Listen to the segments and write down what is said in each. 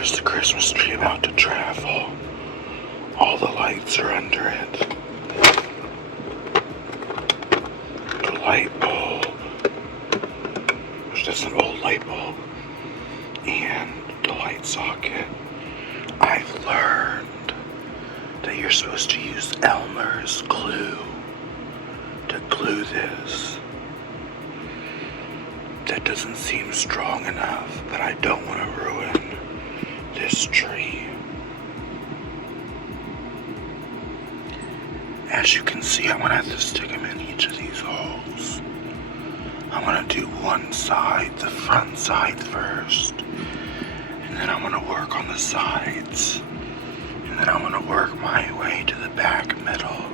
There's the Christmas tree about to travel. All the lights are under it. The light bulb. There's just an old light bulb. And the light socket. I've learned that you're supposed to use Elmer's glue to glue this. That doesn't seem strong enough, but I don't want to ruin this tree. As you can see, I'm going to have to stick them in each of these holes. I'm going to do one side, the front side first, and then I'm going to work on the sides, and then I'm going to work my way to the back middle.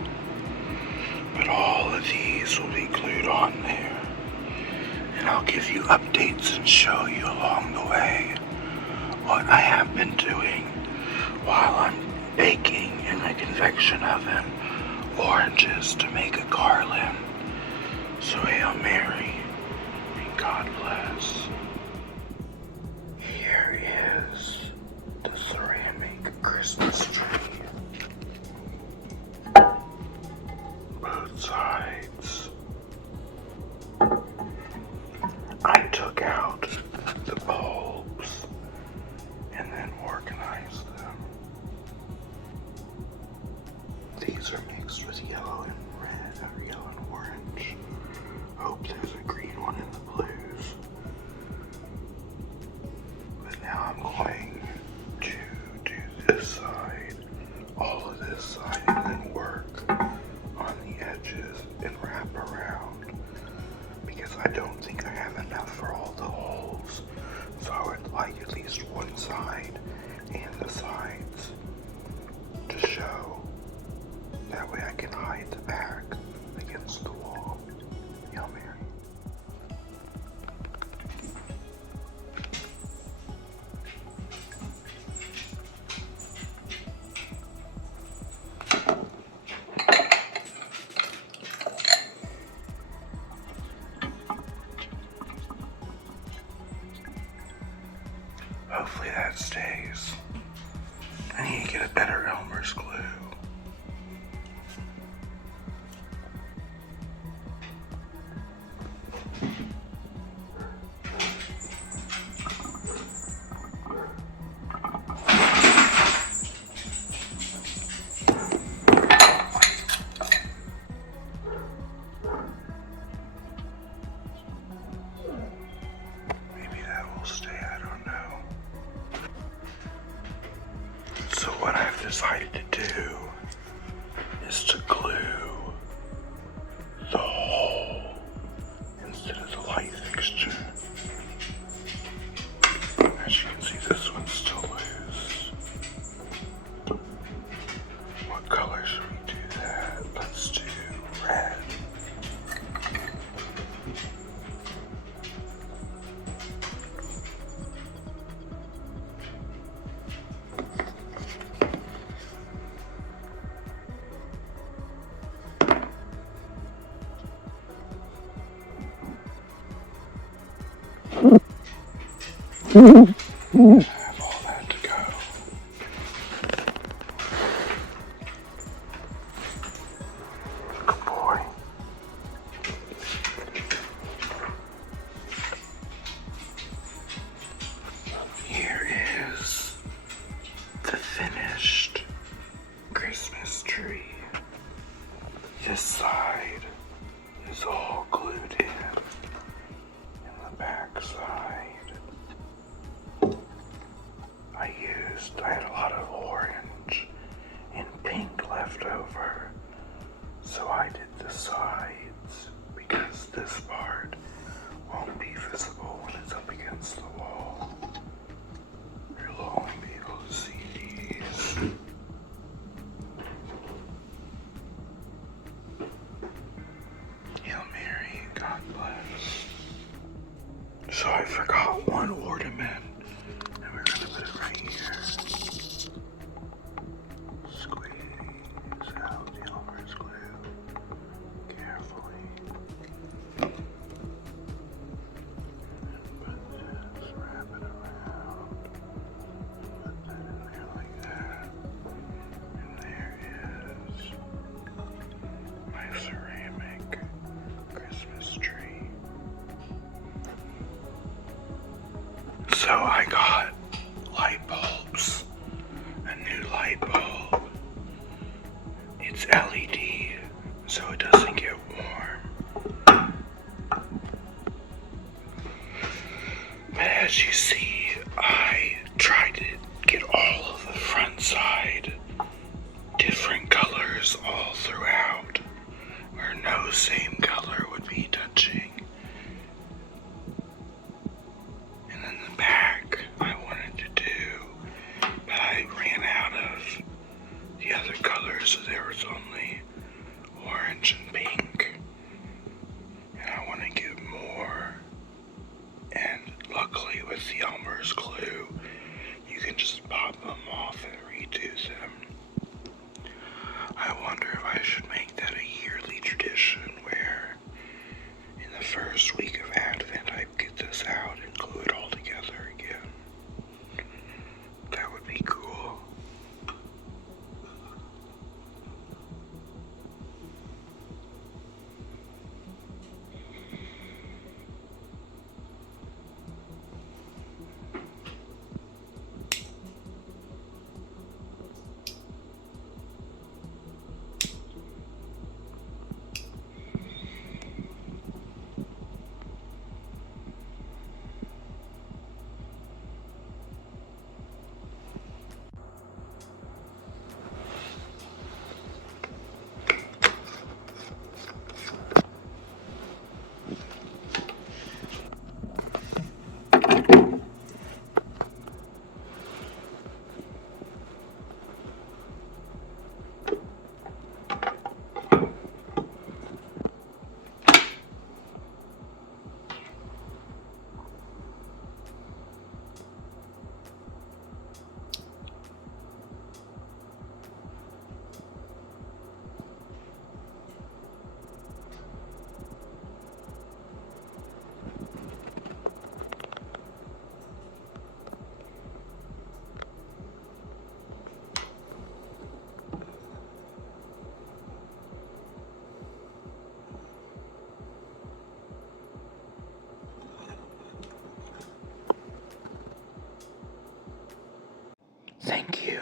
But all of these will be glued on there. And I'll give you updates and show you along the way what I have been doing while I'm baking in the convection oven oranges to make a garland. So Hail Mary and God bless. Here is the ceramic Christmas tree. Both sides. I took out the bulbs and then organized them. These are mixed with yellow and red, or yellow and orange. Hope there's a green one in the blues. But now I'm going to do this side, all of this side, and then work on the edges and wrap around. Because I don't think I have enough for all the holes. So I would like at least one side and the sides to show. That way I can hide the back against the wall. Hail Mary. Hopefully that stays. I need to get a better Elmer's glue. Maybe that will stay, I don't know. So what I've decided to do is to glue the hole instead of the light fixture. As you can see, this one's still loose. What color should we do that? Let's do red. I have all that to go. Good boy. Here is the finished Christmas tree. This side is all glued in, and the back side I had a lot of orange and pink left over, so I did the sides because this part won't be visible when it's up against the wall. You'll only be able to see these. Hail Mary, God bless. So I forgot one ornament. And we're gonna put it right here. Squeeze out the Elmer's glue carefully. And put this, wrap it around. as you see, I tried to get all of the front side different colors all throughout, where no same color would be touching. And then the back I wanted to do, but I ran out of the other colors, so there was only orange and pink. And I want to get more. And luckily with the Elmer's glue, you can just pop them off and redo them. I wonder if I should make that a yearly tradition where in the first week of Advent I get this out and glue it all together again. That would be cool. Thank you